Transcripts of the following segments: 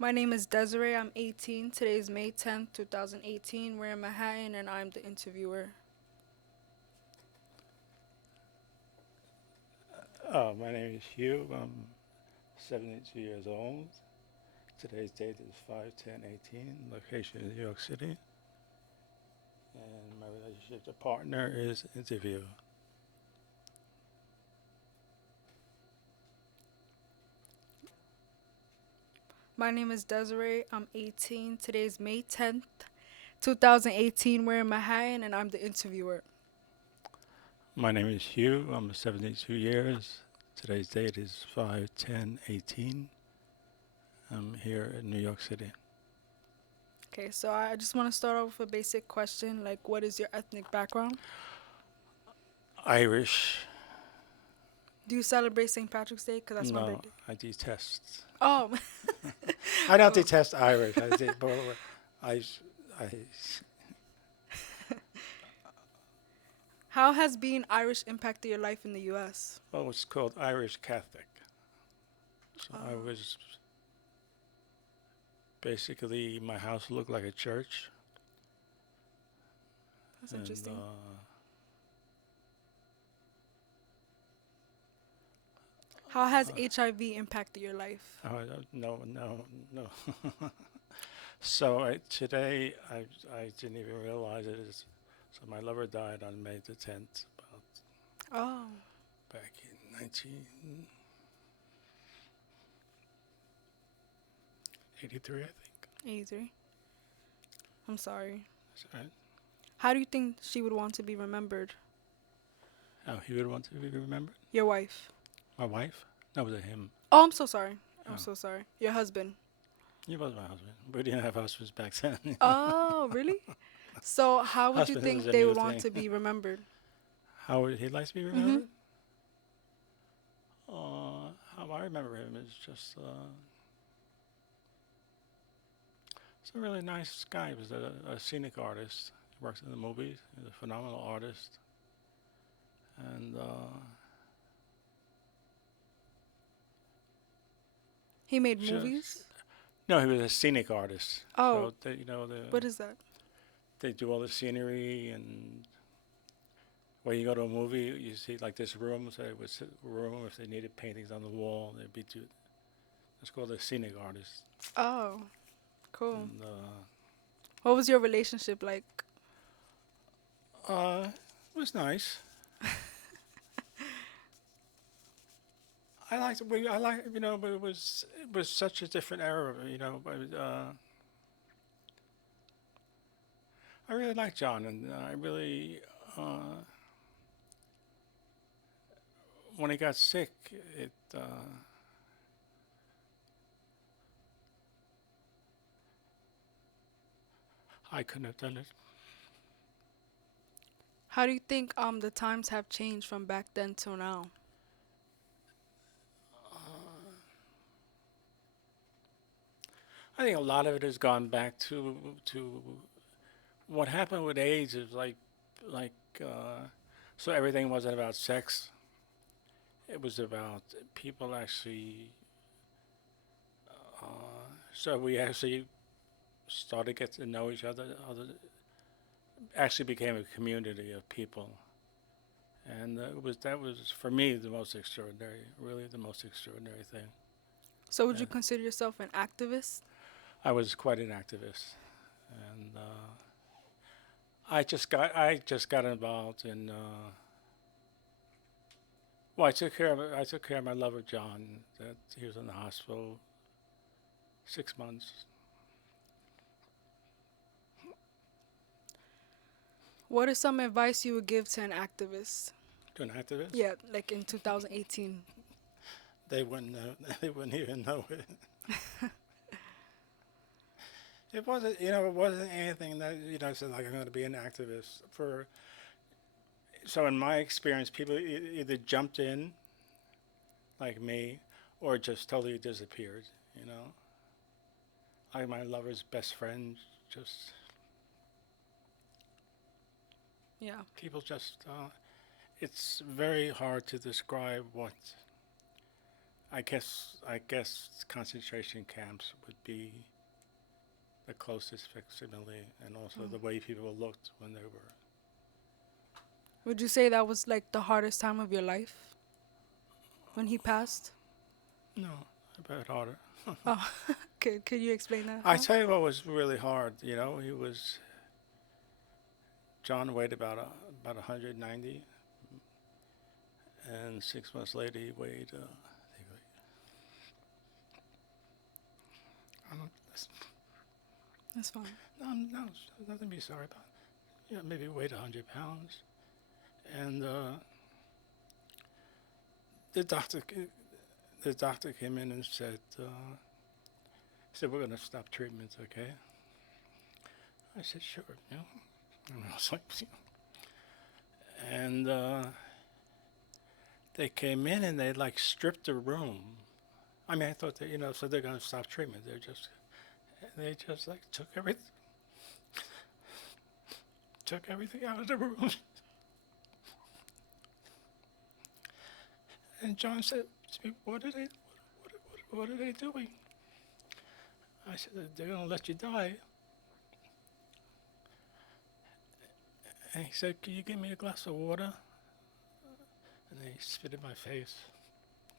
My name is Deseray. I'm 18. Today is May 10th, 2018. We're in Manhattan, and I'm the interviewer. My name is Hugh. I'm 72 years old. Today's date is 5/10/18. Location is New York City. And my relationship to partner is interview. My name is Deseray. I'm 18. Today is May 10th, 2018. We're in Manhattan, and I'm the interviewer. My name is Hugh. I'm 72 years. Today's date is 5/10/18. I'm here in New York City. Okay, so I just want to start off with a basic question like, what is your ethnic background? Irish. Do you celebrate St. Patrick's Day? Because that's my No, birthday. I detest. Oh, I don't oh. detest Irish. I, I, How has being Irish impacted your life in the U.S.? it's called Irish Catholic. So I Oh, was basically, my house looked like a church. that's And interesting. How has uh, HIV impacted your life? no, no, no. Today, I didn't even realize it is. So my lover died on May the 10th, about Oh, back in 1983, I think. 83. I'm sorry. That's right. How do you think she would want to be remembered? Oh, he would want to be remembered. Your wife. My wife? No, it was him. Oh, I'm so sorry. I'm Oh, so sorry. Your husband. he was my husband. We didn't have husbands back then. Oh, really? So, how would you Husband is think a they new would want thing. to be remembered? How would he like to be Mm-hmm. remembered? How I remember him is just he's a really nice guy. He was a scenic artist. He works in the movies. He's a phenomenal artist. And He made just movies. no, he was a scenic artist. Oh, So what is that? they do all the scenery and when you go to a movie, you see like this room. So it was a room if they needed paintings on the wall, they'd be do. It's called a scenic artist. Oh, cool. And What was your relationship like? it was nice. I liked we I like but it was such a different era, But I really like John, and I really when he got sick, it I couldn't have done it. How do you think the times have changed from back then till now? I think a lot of it has gone back to what happened with AIDS is like so everything wasn't about sex. It was about people actually. So we actually started to get to know each other. Actually became a community of people, and that was for me the most extraordinary, really the most extraordinary thing. So, would Yeah. you consider yourself an activist? I was quite an activist, and I just got involved in. Well, I took care of my lover John. That he was in the hospital 6 months. What is some advice you would give to an activist? To an activist, Yeah, like in 2018. they wouldn't know. They wouldn't even know it. It wasn't. It wasn't anything that said like I'm going to be an activist for. So in my experience, people either jumped in like me, or just totally disappeared. You know, like my lover's best friend, just Yeah. people just. It's very hard to describe what I guess concentration camps would be the closest facsimile, and also the way people looked when they were. Would you say that was like the hardest time of your life when he passed? No, a bit harder. Oh, could you explain that? I tell you what was really hard. He was John weighed about 190, and 6 months later he weighed. I think I don't, That's fine. no, there's nothing to be sorry about. Maybe weighed 100 pounds, and the doctor the doctor came in and said we're going to stop treatments, okay? I said sure, And I was like, and they came in and they like stripped the room. I mean, I thought that so they're going to stop treatment. They just like took everything out of the room. And John said to me, what are they doing? I said, they're going to let you die. And he said, can you give me a glass of water? And he spit in my face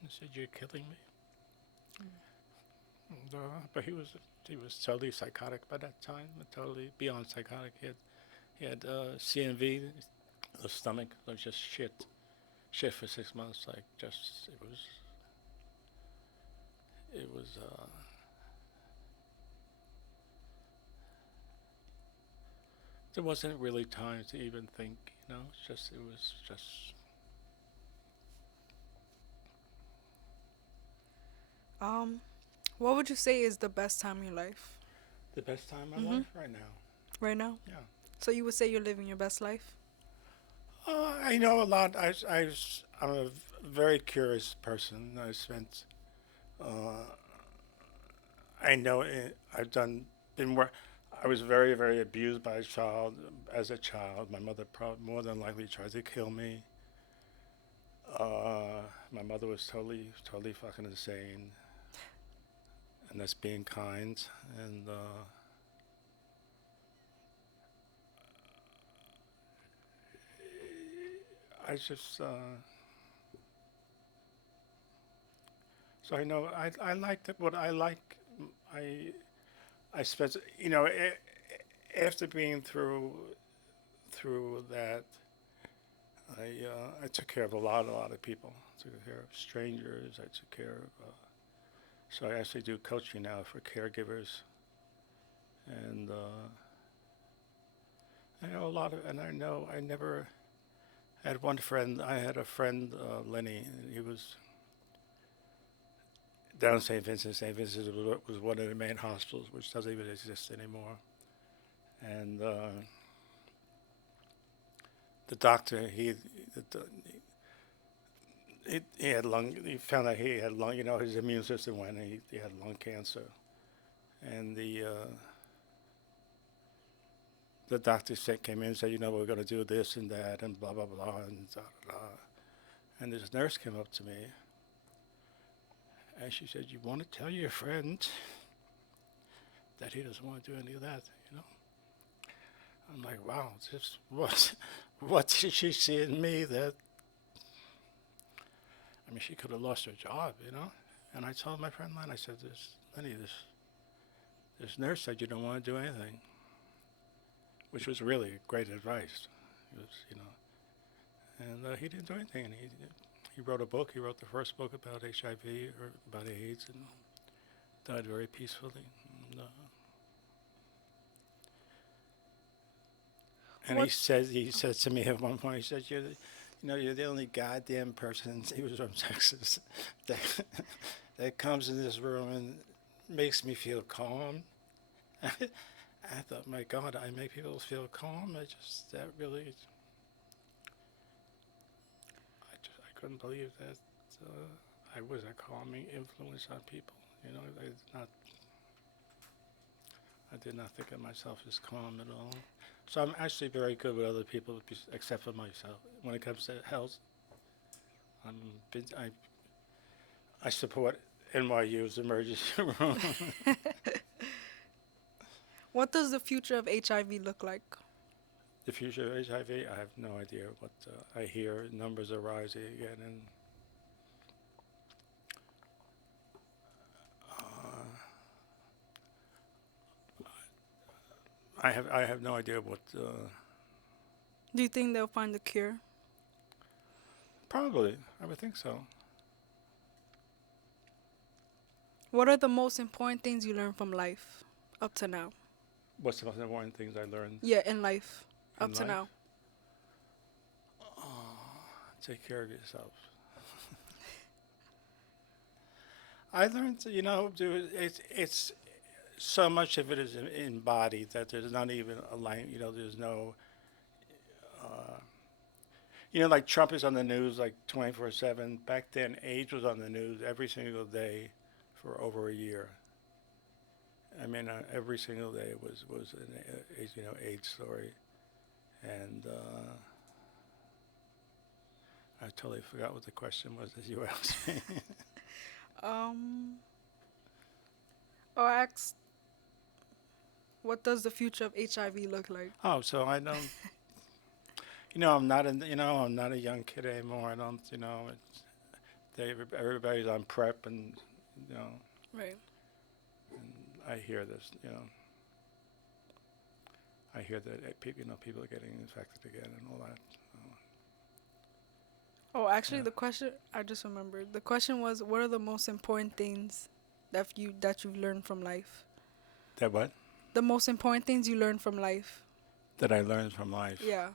and said, you're killing me. But he was totally psychotic by that time, totally beyond psychotic. He had CNV, the stomach was just shit for 6 months. Like just it was there wasn't really time to even think. It was just. Um, what would you say is the best time in your life The best time of my life right now. right now? Yeah. So you would say you're living your best life? I know a lot. I'm a very curious person. I know I've done, been where I was very, very abused by a child. As a child, my mother more than likely tried to kill me. My mother was totally, totally fucking insane, and that's being kind. And I just so I know I like that. What I like, I I spent after being through that, I took care of a lot of people. I took care of strangers. I took care of. So I actually do coaching now for caregivers, and I know a lot of, and I know I never had one friend. I had a friend, Lenny, and he was down in St. Vincent. St. Vincent was one of the main hospitals, which doesn't even exist anymore. And the doctor, he had lung. He found out he had lung. His immune system went. And he had lung cancer, and the doctor came in and said, we're going to do this and that and blah blah blah and da da da. And this nurse came up to me, and she said, "You want to tell your friend that he doesn't want to do any of that?" I'm like, wow, just what did she see in me that? I mean, she could have lost her job. And I told my friend Len, I said, Lenny, this nurse said you don't want to do anything, which was really great advice. It was. And he didn't do anything. And he wrote a book. He wrote the first book about HIV or about AIDS, and died very peacefully. And What? he said to me at one point, he said, you're the only goddamn person," he was from Texas, that, that comes in this room and makes me feel calm. I thought, my God, I make people feel calm. That really, I couldn't believe that I was a calming influence on people. I did not think of myself as calm at all. So I'm actually very good with other people, except for myself. When it comes to health, I'm I support NYU's emergency room. What does the future of HIV look like? The future of HIV, I have no idea. What I hear numbers are rising again, and uh, I have no idea what. Do you think they'll find a cure? Probably, I would think so. What are the most important things you learned from life up to now? What's the most important things I learned Yeah, in life up in to life? now. Take care of yourself. I learned, it's so much of it is embodied that there's not even a line. There's no, uh, like Trump is on the news like 24/7. Back then, AIDS was on the news every single day for over a year. I mean, every single day was an AIDS story, and I totally forgot what the question was that you asked me. Um, I asked, what does the future of HIV look like? Oh, so I don't. I'm not a young kid anymore. I don't. Everybody's on prep, and you know, Right. I hear this. I hear that people are getting infected again and all that. Oh, actually, Yeah. the question I just remembered. The question was, what are the most important things that you've learned from life? That what? The most important things you learned from life. That I learned from life. Yeah.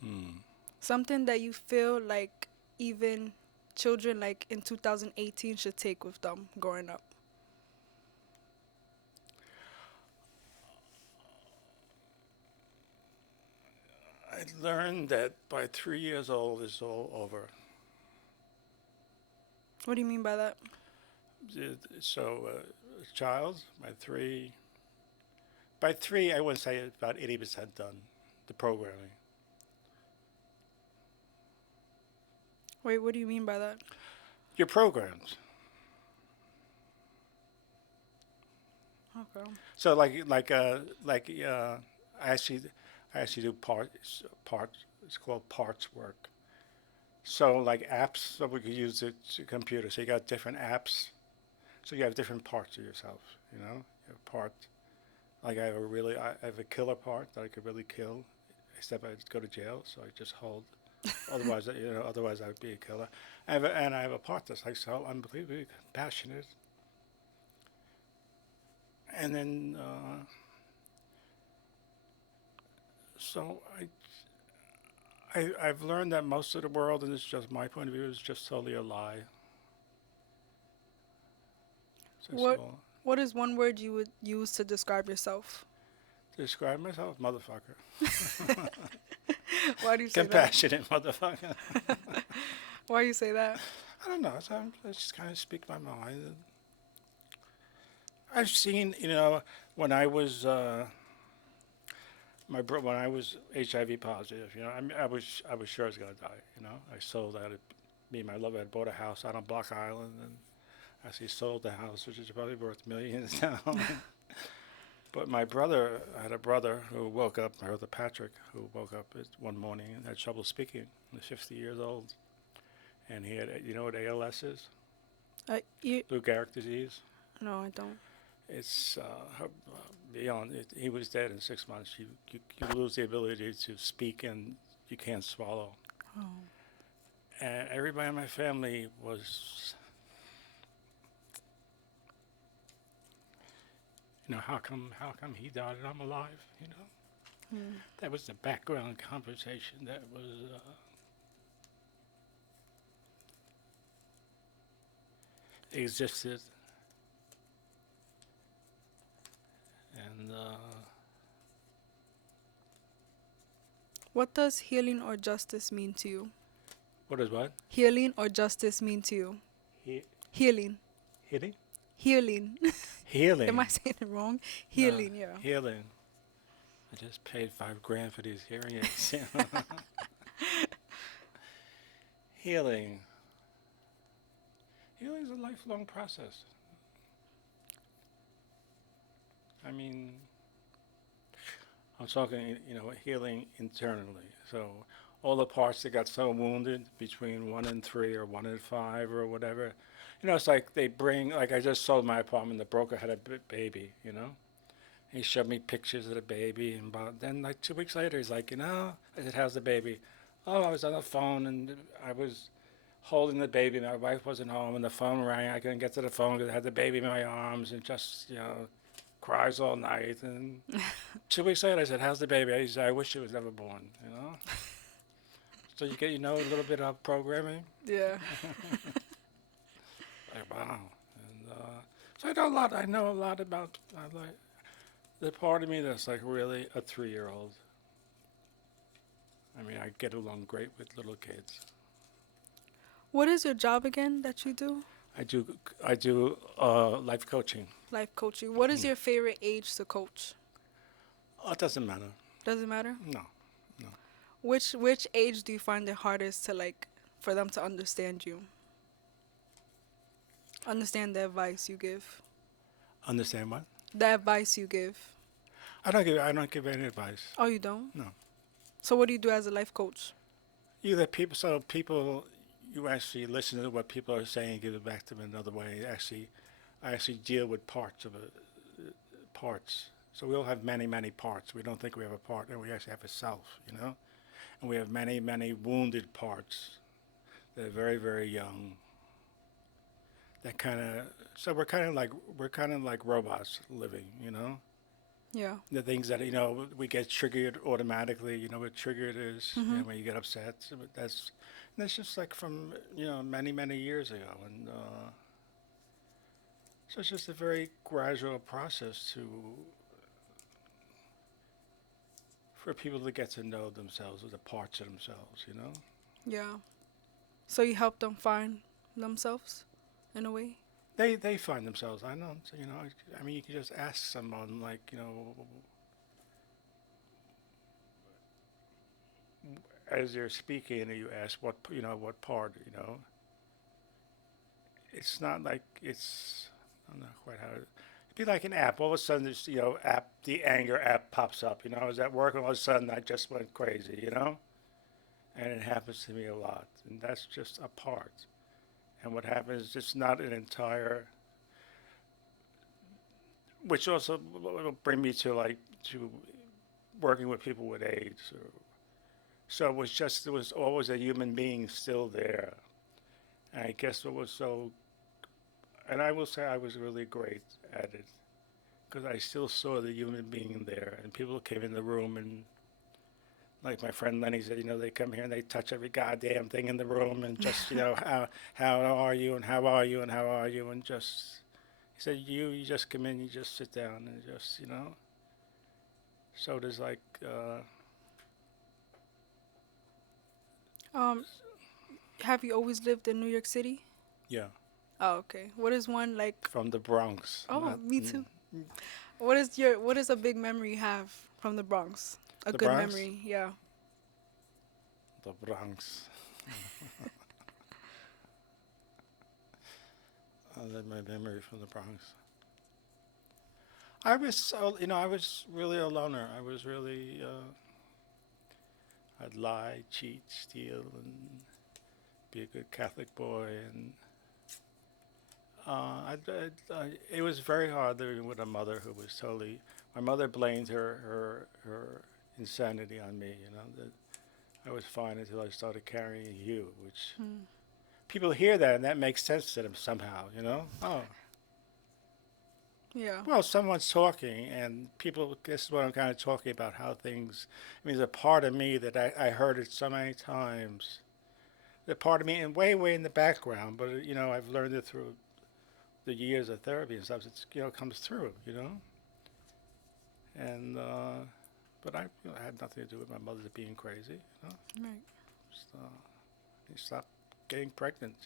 Hmm. Something that you feel like even children like in 2018 should take with them growing up. I learned that by 3 years old, it's all over. What do you mean by that? So, a child by three, I would say it's about 80% done. The programming. Wait, what do you mean by that? Your programs. Okay. So I actually I actually do parts. It's called parts work. So like apps that we could use it to computer. So you got different apps. So you have different parts of yourself. You have part like I have a killer part that I could really kill, except I'd go to jail. So I just hold. Otherwise I'd be a killer. I have a part that's like so unbelievably passionate. And then so I've learned that most of the world, and this is just my point of view, is just totally a lie. What So what is one word you would use to describe yourself? to describe myself, motherfucker, Why do you say that? compassionate motherfucker. Why do you say that? I don't know. I just kind of speak my mind. I've seen, when I was when I was HIV positive, I was sure I was gonna die. I sold out. Me and my lover had bought a house out on Block Island, and actually sold the house, which is probably worth millions now. But I had a brother who woke up, my brother Patrick, who woke up one morning and had trouble speaking. He was 50 years old, and he had, what ALS is? You Lou Gehrig disease. No, I don't. It's beyond. He was dead in 6 months. You lose the ability to speak, and you can't swallow. Oh. And everybody in my family was, how come he died and I'm alive? Hmm. That was the background conversation that was existed, and What does healing or justice mean to you? what is what? Healing or justice mean to you? He- Healing. Hitting? Healing. Healing. Am I saying it wrong? No, Healing, yeah. healing. I just paid $5,000 for these hearing aids. Healing. Healing is a lifelong process. I mean, I'm talking, healing internally. So all the parts that got so wounded between 1 and 3 or 1 and 5 or whatever, it's like they bring, like I just sold my apartment, the broker had a baby, He showed me pictures of the baby, and then like 2 weeks later, he's like, I said, how's the baby? Oh, I was on the phone and I was holding the baby. My wife wasn't home, and the phone rang. I couldn't get to the phone because I had the baby in my arms, and just cries all night. And 2 weeks later, I said, how's the baby? He said, I wish she was never born. So you get a little bit of programming. Yeah. Like wow, and so I know a lot. I know a lot about like the part of me that's like really a 3-year-old. I mean, I get along great with little kids. What is your job again that you do? I do life coaching. Life coaching. What is Mm. your favorite age to coach? Oh, it doesn't matter. Does it matter? No, no. Which age do you find it hardest to like for them to understand you? Understand the advice you give. Understand what? The advice you give. I don't give any advice. Oh, you don't? No. So what do you do as a life coach? People, you actually listen to what people are saying, and give it back to them another way. I actually deal with parts of it, parts. So we all have many, many parts. We don't think we have a part, and we actually have a self. And we have many, many wounded parts that are very, very young. That kind of, so we're kind of like robots living. Yeah. The things that we get triggered automatically. What triggered is Mhm. when you get upset. So that's just like from many, many years ago, and so it's just a very gradual process for people to get to know themselves or the parts of themselves. Yeah. So you help them find themselves in a way? They find themselves. I know. So, I mean, you can just ask someone like as you're speaking, and you ask what part. It's not like it's. I don't know quite how. It'd be like an app. All of a sudden, this the anger app pops up. I was at work, and all of a sudden, I just went crazy. And it happens to me a lot, and that's just a part. And what happens is it's not an entire, which also will bring me to working with people with AIDS. So it was always a human being still there. And I guess what was so, and I will say I was really great at it because I still saw the human being there. And people came in the room, and like my friend Lenny said, they come here and they touch every goddamn thing in the room, and just, how are you, and how are you, and how are you, and just, he said, you just come in, you just sit down, and just. So there's like, Um, have you always lived in New York City? yeah, Oh, okay. What is one like? from the Bronx. Oh, Not, me too. What is a big memory you have from the Bronx? A the good Bronx? memory, yeah. The Bronx. I love my memory from the Bronx. I was really a loner. I was really, I'd lie, cheat, steal, and be a good Catholic boy. And it was very hard living with a mother who was totally. My mother blamed her insanity on me. That I was fine until I started carrying Hugh, which Hmm. people hear that and that makes sense to them somehow. Oh, Yeah. well, someone's talking, and people. This is what I'm kind of talking about. How things. I mean, there's a part of me that I heard it so many times. The part of me, and way, way in the background, but I've learned it through the years of therapy and stuff. It's comes through. And but I had nothing to do with my mother being crazy. Right. Just, you stop getting pregnant.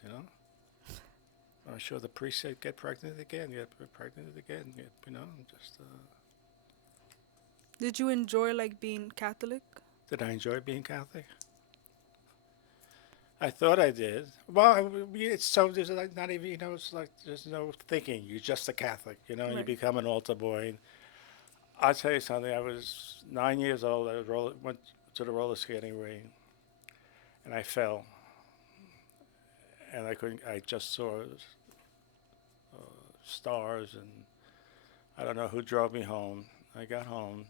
I'm sure the priest said, "Get pregnant again, get pregnant again." Just Did you enjoy like being Catholic? Did I enjoy being Catholic? I thought I did. Well, it's so there's like not even it's like there's no thinking. You're just a Catholic, You Right. become an altar boy. And I'll tell you something. I was 9 years old. Went to the roller skating ring, and I fell, and I couldn't. I just saw stars, and I don't know who drove me home. I got home.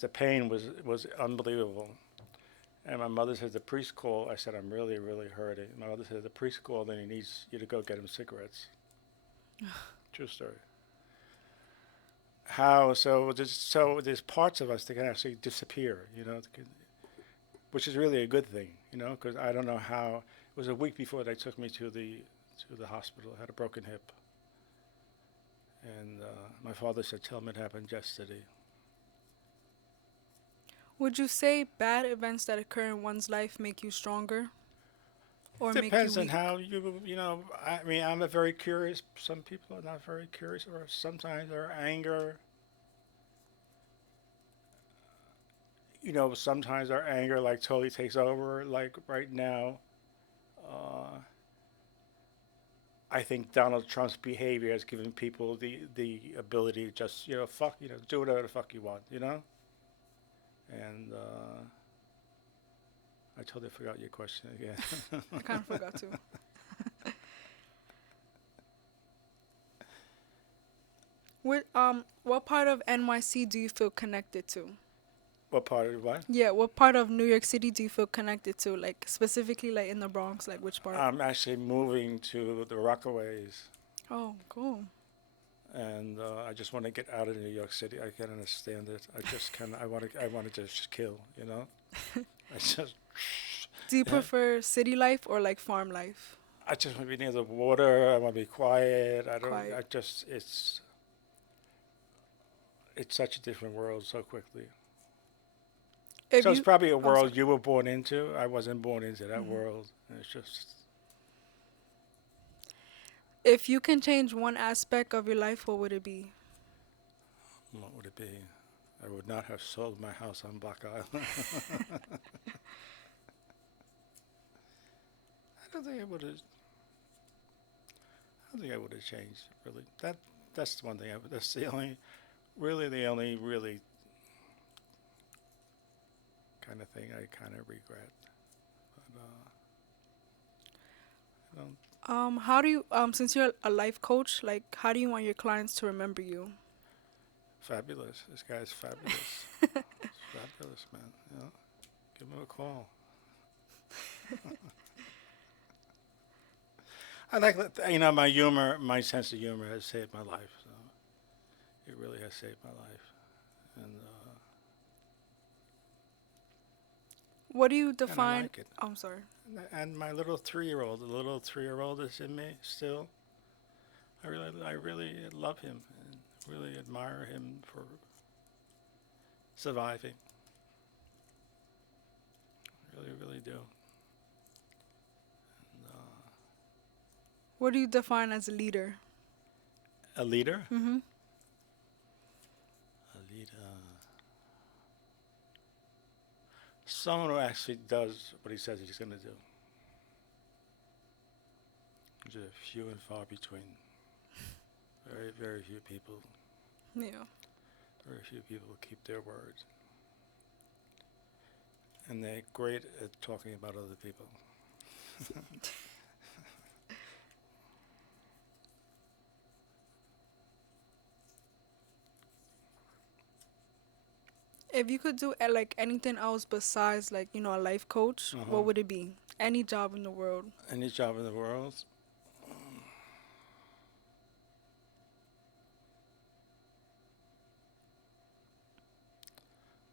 The pain was unbelievable. And my mother said the priest called. I said I'm really really hurting. My mother said the priest called and he needs you to go get him cigarettes. True story. How there's parts of us that can actually disappear, which is really a good thing, because I don't know how. It was a week before they took me to the hospital. I had a broken hip, and my father said, "Tell him it happened yesterday." Would you say bad events that occur in one's life make you stronger or make you Depends on weak? how I mean, I'm a very curious. Some people are not very curious, or sometimes their anger. Sometimes our anger like totally takes over. Like right now, uh, I think Donald Trump's behavior has given people the ability to just fuck do whatever the fuck you want, And I totally forgot your question again. I kind of forgot to. What part of NYC do you feel connected to? What part of what? Yeah, what part of New York City do you feel connected to? Like specifically like in the Bronx, like which part? I'm actually moving to the Rockaways, Oh, cool. and I just want to get out of New York City. I can't understand it. I just kind of I want to just kill. I just Do you prefer city life or like farm life? I just want to be near the water. I want to be quiet. I don't. Quiet. I just. It's such a different world so quickly. If So it's you, probably a I'm world sorry. you were born into. I wasn't born into that Hmm. world. And it's just, If you can change one aspect of your life, what would it be? what would it be? I would not have sold my house on Block Island. I don't think I would have. I don't think I would have changed really. That's the one thing. That's the only really kind of thing I kind of regret. But I don't. How do you since you're a life coach, like how do you want your clients to remember you? Fabulous. This guy's fabulous. It's fabulous, man. Give him a call. I like my humor, my sense of humor has saved my life. So it really has saved my life, and What do you I define? like it. I'm sorry. And my little 3-year-old, the little 3-year-old is in me still. I really love him and really admire him for surviving. Really, really do. And, What do you define as a leader? a leader, Mm-hmm. a leader, someone who actually does what he says he's going to do. Just few and far between. Very, very few people. Yeah. Very few people keep their word, and they're great at talking about other people. If you could do like anything else besides like a life coach, Uh-huh. what would it be? Any job in the world. Any job in the world,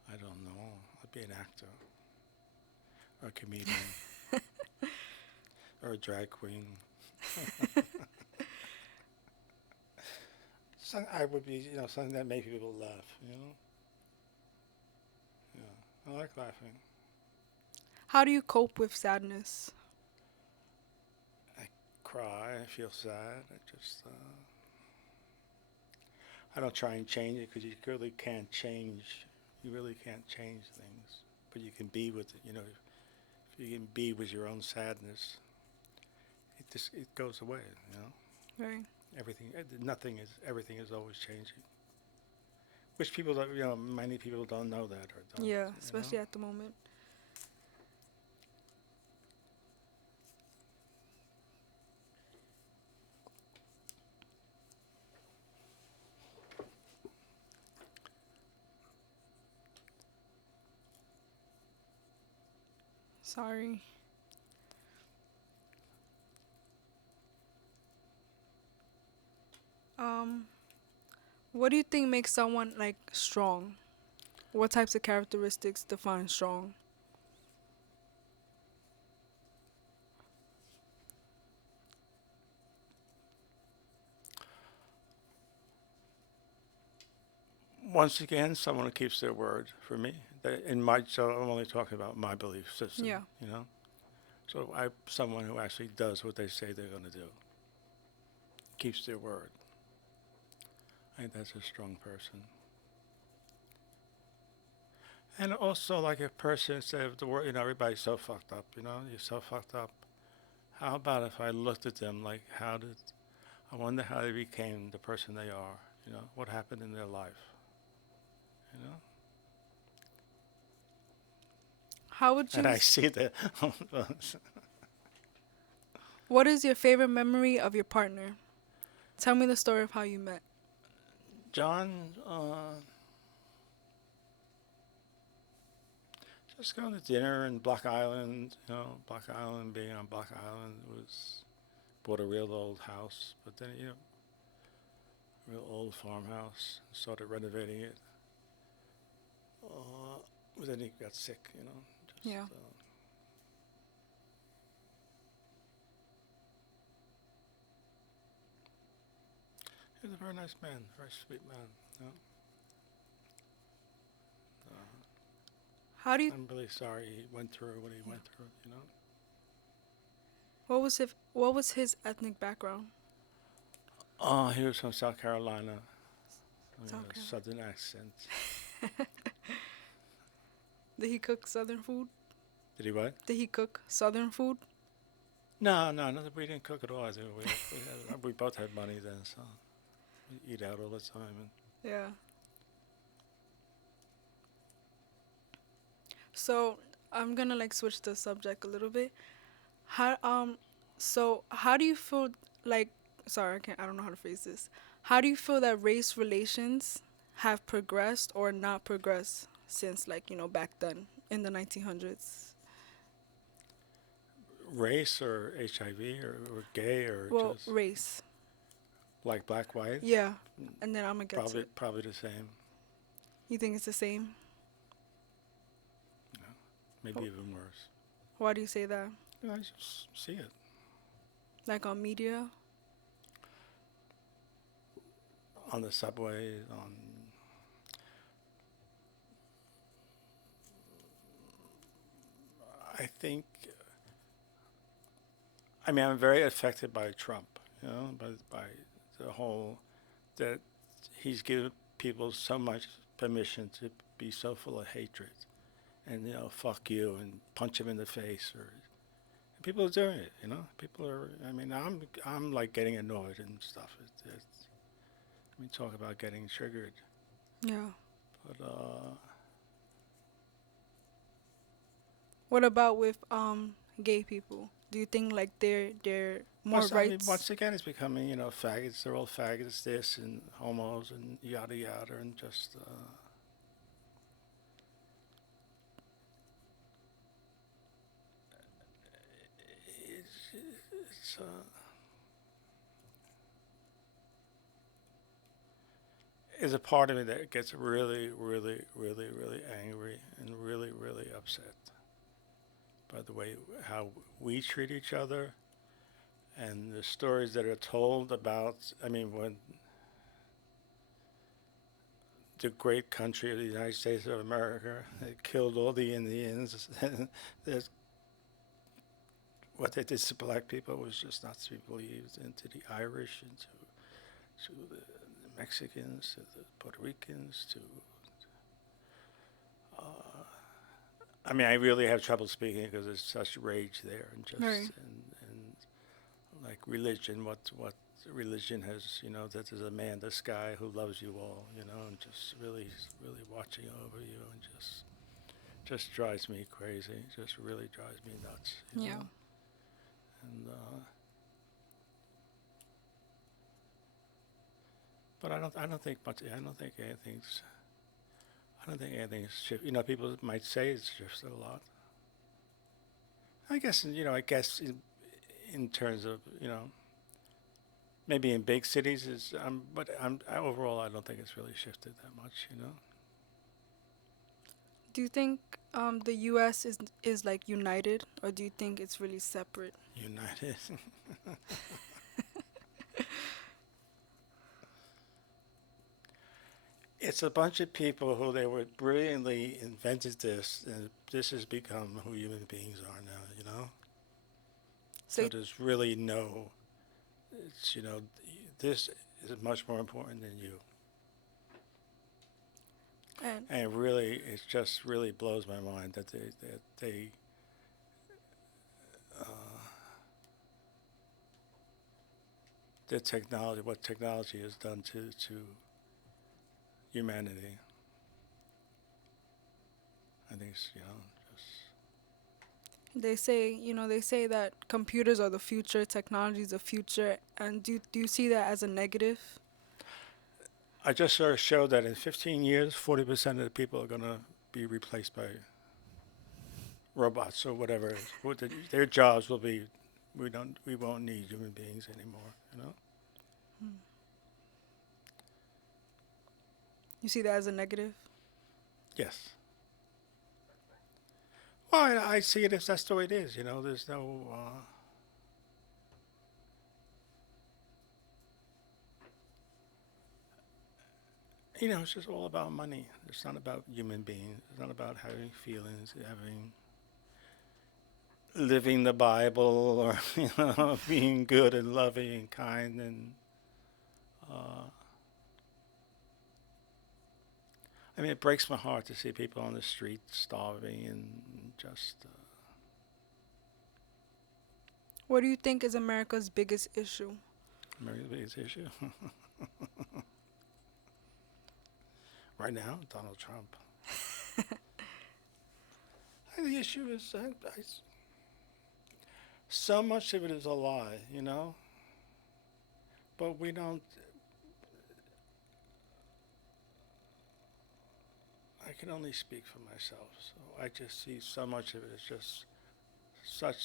I don't know. I'd be an actor, or a comedian, or a drag queen. I would be, something that made people laugh. Yeah, I like laughing. How do you cope with sadness? I cry. I feel sad. I don't try and change it because you really can't change. You really can't change things, but you can be with it. You know, if you can be with your own sadness, it goes away. You know, Right. nothing is everything is always changing. Which people don't, you know, many people don't know that or don't. Yeah, You know. especially at the moment. Sorry. Um, what do you think makes someone like strong? What types of characteristics define strong? Once again, someone who keeps their word for me. In my, so I'm only talking about my belief system. Yeah. You know, so I someone who actually does what they say they're going to do, keeps their word. I think that's a strong person. And also, like a person said, if the word, you know, everybody's so fucked up. You know, you're so fucked up. How about if I looked at them like, how did I wonder how they became the person they are? You know, what happened in their life? You know, How would and you? I see that. What is your favorite memory of your partner? Tell me the story of how you met. John, just going to dinner in Block Island. You know, Block Island. Being on Block Island was bought a real old house, but then you know, real old farmhouse. Started renovating it. But then he got sick. You know, just. Yeah. He was a very nice man, very sweet man. You know? How do you? I'm really sorry he went through what he Yeah. went through. You know. What was his ethnic background? He was from South Carolina. He had South a Carolina. southern accent. Did he cook Southern food? Did he what? Did he cook Southern food? No, no, no. We didn't cook at all. I think we both had money then, so we eat out all the time. And Yeah. So I'm gonna like switch the subject a little bit. How do you feel like sorry, I don't know how to phrase this. How do you feel that race relations have progressed or not progressed since like, back then in the 1900s? race or HIV or gay or Well, just race. like black, white, Yeah. And then I'm gonna get to it. probably the same. You think it's the same? You know, maybe Wh- even worse. Why do you say that? You know, I just see it Like on media? on the subway, on. I think. I mean, I'm very affected by Trump. You know, by the whole that he's given people so much permission to be so full of hatred and you know fuck you and punch him in the face or people are doing it. You know, people are. I mean, I'm like getting annoyed and stuff. I mean, talk about getting triggered. Yeah. But What about with gay people? Do you think like they're more I mean, rights? once again, it's becoming you know faggots. They're all faggots. This and homos and yada yada and just. It's is a part of me that gets really, really, really, really angry and really, really upset by the way how we treat each other and the stories that are told about. I mean, when the great country of the United States of America, they killed all the Indians. There's, what they did to black people was just not to be believed, and to the Irish, and to the Mexicans to the Puerto Ricans to. I mean, I really have trouble speaking because there's such rage there, and Right. just and like religion. What religion has? You know, that there's a man, this guy who loves you all. You know, and just really watching over you, and just drives me crazy. Just really drives me nuts. You Yeah. know, and but I don't think much. I don't think anything's. I don't think anything's shifted. You know, people might say it's shifted a lot. I guess you know. I guess in terms of maybe in big cities is but overall I don't think it's really shifted that much. You know, Do you think the U.S. is like united, or do you think it's really separate? united. It's a bunch of people who they were brilliantly invented this, and this has become who human beings are now. You know, So, so there's really no. It's this is much more important than you. and And really, it just really blows my mind that they uh, the technology, what technology has done to humanity. I think it's, just they say that computers are the future, technology is the future, and do you see that as a negative? I just sort of showed that in 15 years, 40% of the people are going to be replaced by robots or whatever. Their jobs will be. We won't need human beings anymore. You know. Hmm. You see that as a negative? Yes. Well, I see it as that's the way it is. You know, there's no. It's just all about money. It's not about human beings. It's not about having feelings, having living the Bible, or being good and loving and kind. And uh, I mean, it breaks my heart to see people on the street starving and just. What do you think is America's biggest issue? America's biggest issue right now, Donald Trump. The issue is so much of it is a lie, but we don't. I can only speak for myself, so I just see so much of it as just such.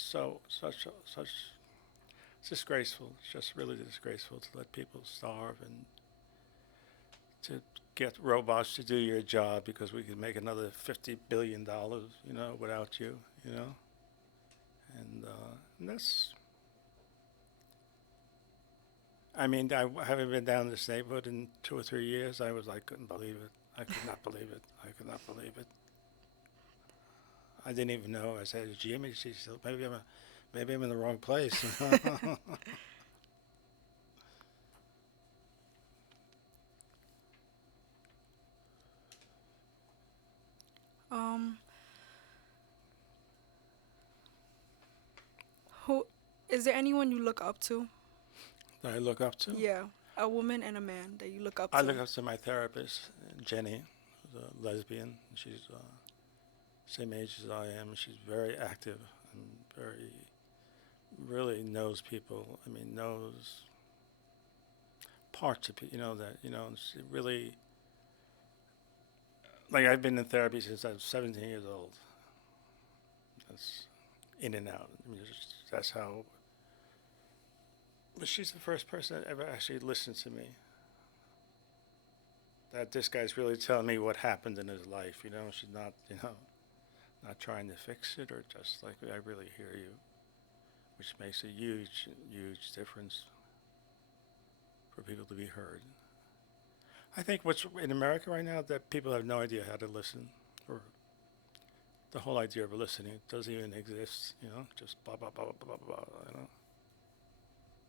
It's disgraceful. It's just really disgraceful to let people starve and to get robots to do your job because we can make another $50 billion, without you, and that's. I mean, I haven't been down this neighborhood in 2 or 3 years. I was like, couldn't believe it. I could not believe it. I could not believe it. I didn't even know. I said, Jimmy, she said, maybe I'm in the wrong place. Um, who is there anyone you look up to? That I look up to. Yeah, a woman and a man that you look up I to. look up to my therapist, Jenny, who's a lesbian. She's same age as I am. She's very active and very really knows people. I mean, knows parts of people. She really like I've been in therapy since I was 17 years old. That's in and out. I mean, that's how. But she's the first person that ever actually listened to me. That this guy's really telling me what happened in his life. She's not, not trying to fix it or just like I really hear you, which makes a huge, huge difference for people to be heard. I think what's in America right now that people have no idea how to listen, or the whole idea of listening doesn't even exist. Just blah blah blah blah blah blah.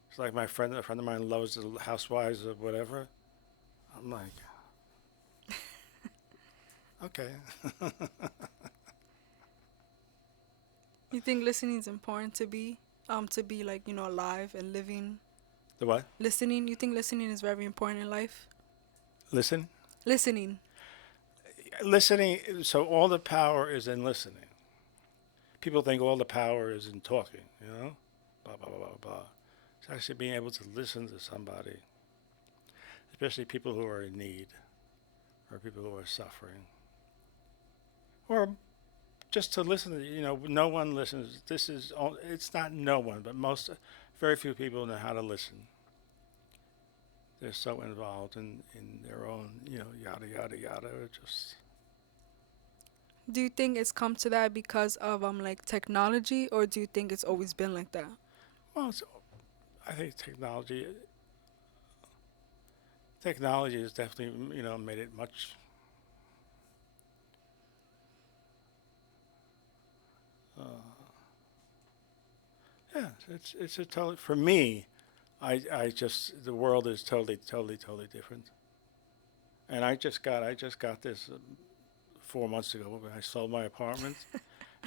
It's like a friend of mine loves the housewives or whatever. I'm like, okay. You think listening is important to be like, alive and living? The what? Listening, you think listening is very important in life? Listen. Listening. Listening. So all the power is in listening. People think all the power is in talking. Blah blah blah blah blah. It's actually being able to listen to somebody, especially people who are in need, or people who are suffering, or just to listen. No one listens. It's not no one, but very few people know how to listen. They're so involved in their own, yada yada yada. Just Do you think it's come to that because of like technology, or do you think it's always been like that? well, I think technology has definitely made it much. Uh, yeah, it's a totally for me. I just the world is totally different. And I just got this 4 months ago when I sold my apartment,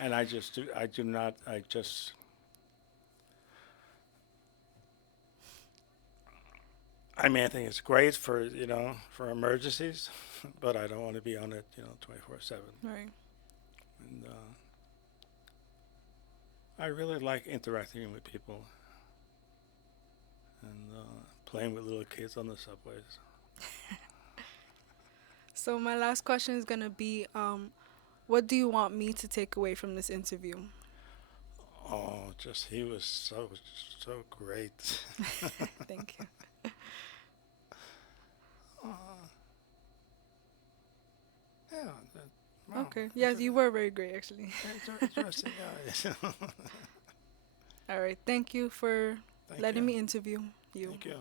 and I do not I just I mean I think it's great for for emergencies, but I don't want to be on it 24/7. Right. And I really like interacting with people and playing with little kids on the subways. So my last question is gonna be, what do you want me to take away from this interview? Oh, just he was so great. Thank you. uh, yeah, wow, Okay. Yes, you were very great, actually. interesting guy. All right. Thank you for Thank letting you. me interview you. Thank you.